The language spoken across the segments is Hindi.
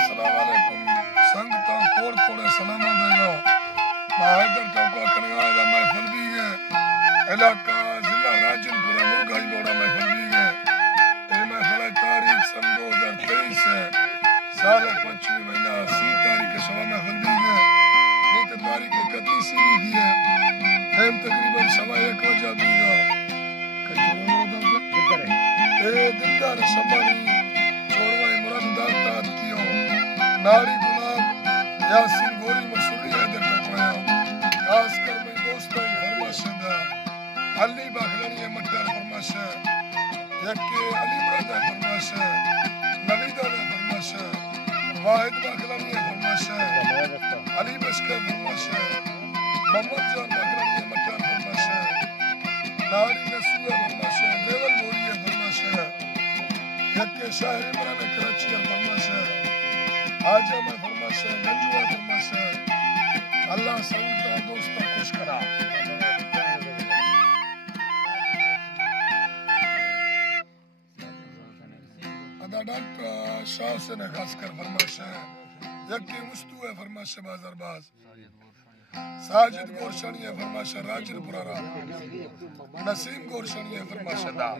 अस्सलाम वालेकुम संगता कोड़ कोड़े सलाम देगा माहिदर टोका कनगा दा महफिल भी है इलाका जिला राजनपुर मुरगाई बोड़ा महफिल भी है ये महफिल तारीख सन 2023 है साल 25 महीना 30 तारीख के सवा महफिल भी है नहीं तो तारीख 31 भी दी है टाइम तकरीबन 1:15 बजे भी है ए दिलदार संभाली छोड़वा इमरान दाता दियो नारी गुलाब यासीन गोरी मसूरी है दर टोया खास कर मैं दोस्तों फरमाशदा अली बाखलानी मट्टर फरमाशा यके अली ब्रदा फरमाशा नवीदा फरमाशा वाहिद बाखलानी फरमाशा अली बशकर फरमाशा मोहम्मद जान बाखलानी मट्टर फरमाशा नारी नसूर फरमाशा देवल गोरी फरमाशा यके शाह इमरान कराची फरमाशा आजा मैं फरमाशा गंजुआ फरमाशा अल्लाह संगता दोस्ता खुश करा अदा डॉक्टर शाह से ने खास कर फरमाशा यके मुस्तू है फरमाशा बाजारबाज साजिद गोरशनी है फरमाशा राजनपुरा नसीम गोरशनी है फरमाशा दा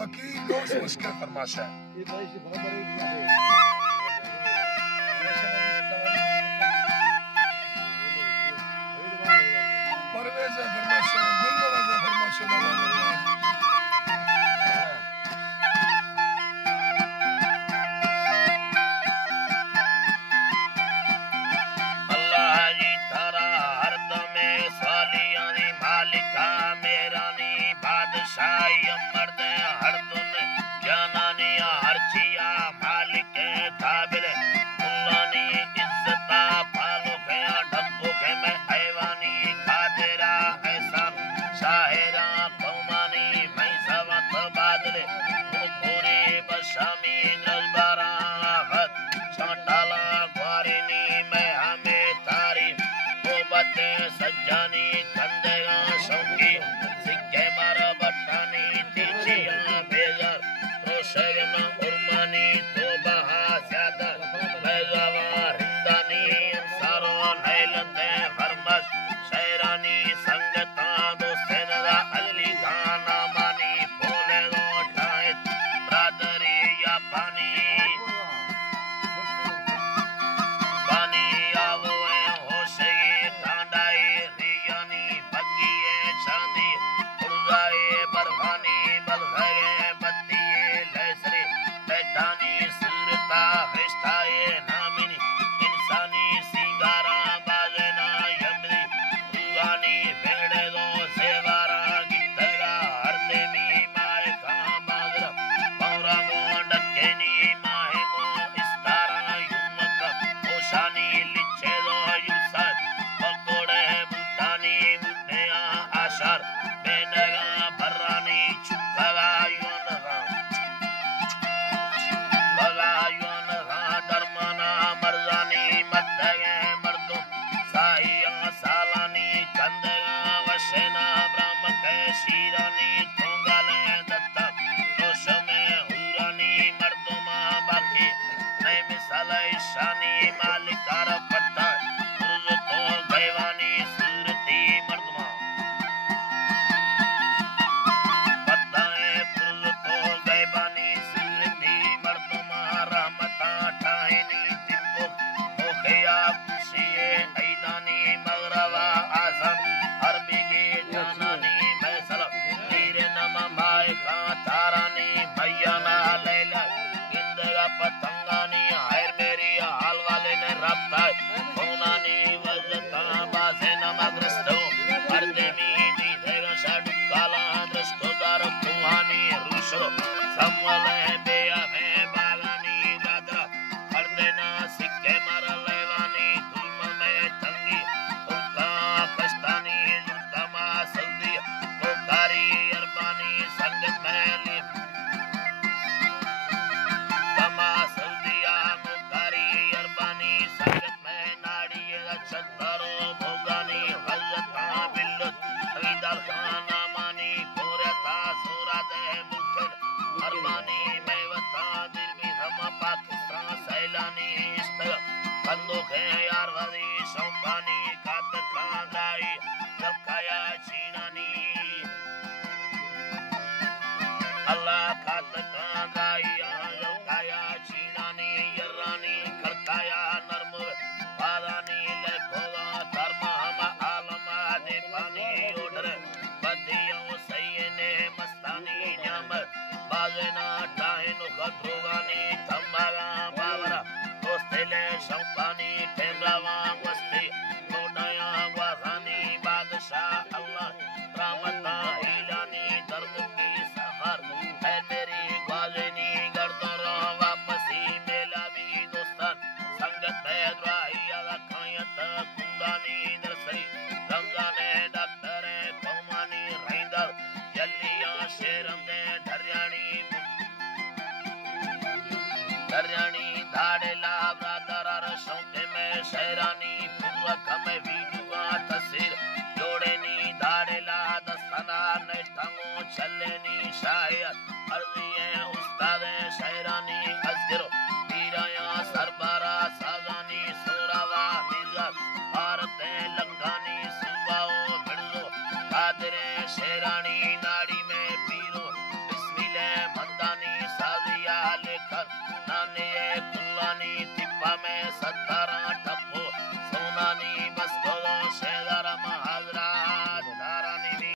फकीर गौस मुश्किल फरमाशा परवेज़ फरमाशा गुलनवाज़ फरमाशा बाजना टाइन खत्रुगानी तंबागा बावरा दोस्तेले शौकानी टेमलावा वस्ती नोडाया वाजानी बादशाह अल्लाह रामता हिलानी दर्द की सहर है मेरी ग्वाजनी गर्दरा वापसी मेला भी दोस्तन संगत है द्राही अला खायत कुंदानी नरसरी रमजाने डॉक्टर कौमानी रहिंदर जल्लिया शेरम दे दरियानी धाड़ेला ब्रादर शौके में शहरानी पूर्वक में वीडुआ तस्वीर जोड़ेनी धाड़ेला दस्ताना नेटांगो चलेनी शायद अर्जिए उस्ताद शहरानी अजरो पीराया सरबारा साजानी सोरावा मिर्जर भारत लंकानी सुबाओ बिरलो कादरे शहरानी नाड़ी में पीरो बिस्मिले मंदानी साजिया लेकर नाने कुल्लानी तिप्पा में सत्तारा